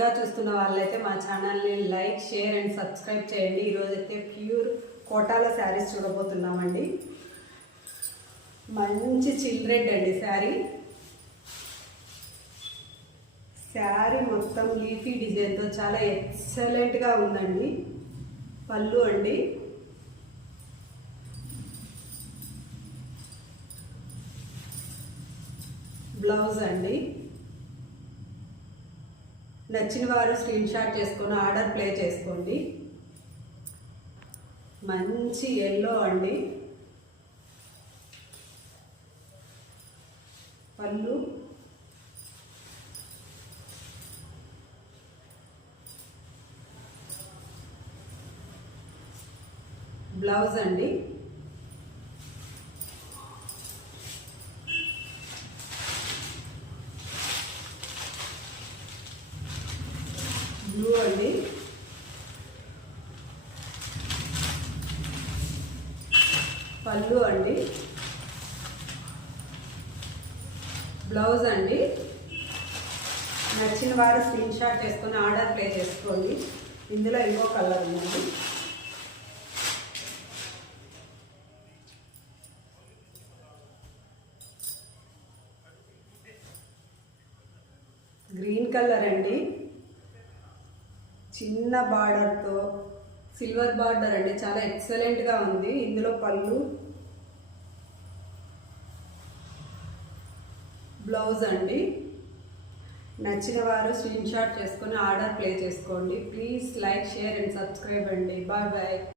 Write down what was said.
చూస్తున్న వాళ్ళైతే మా ఛానల్ని లైక్ షేర్ అండ్ సబ్స్క్రైబ్ చేయండి. ఈరోజైతే ప్యూర్ కోటాల శారీస్ చూడబోతున్నామండి. మంచి చిల్డ్రెడ్ అండి శారీ మొత్తం లీఫీ డిజైన్తో చాలా ఎక్సలెంట్గా ఉందండి. పళ్ళు అండి, బ్లౌజ్ అండి. నచ్చిన వారు స్క్రీన్ షాట్ చేసుకొని ఆర్డర్ ప్లే చేసుకోండి. మంచి ఎల్లో అండి, పళ్ళు, బ్లౌజ్ అండి. బ్లూ అండి, పళ్ళు అండి, బ్లౌజ్ అండి. నచ్చిన వారు స్క్రీన్ షాట్ చేసుకొని ఆర్డర్ ప్లే చేసుకోండి. ఇందులో ఇంకో కలర్ ఉందండి. గ్రీన్ కలర్ అండి, చిన్న బార్డర్తో సిల్వర్ బార్డర్ అండి, చాలా ఎక్సలెంట్గా ఉంది. ఇందులో పళ్ళు, బ్లౌజ్ అండి. నచ్చిన వారు స్క్రీన్ షాట్ చేసుకొని ఆర్డర్ ప్లే చేసుకోండి. Please like share and subscribe అండి. Bye bye.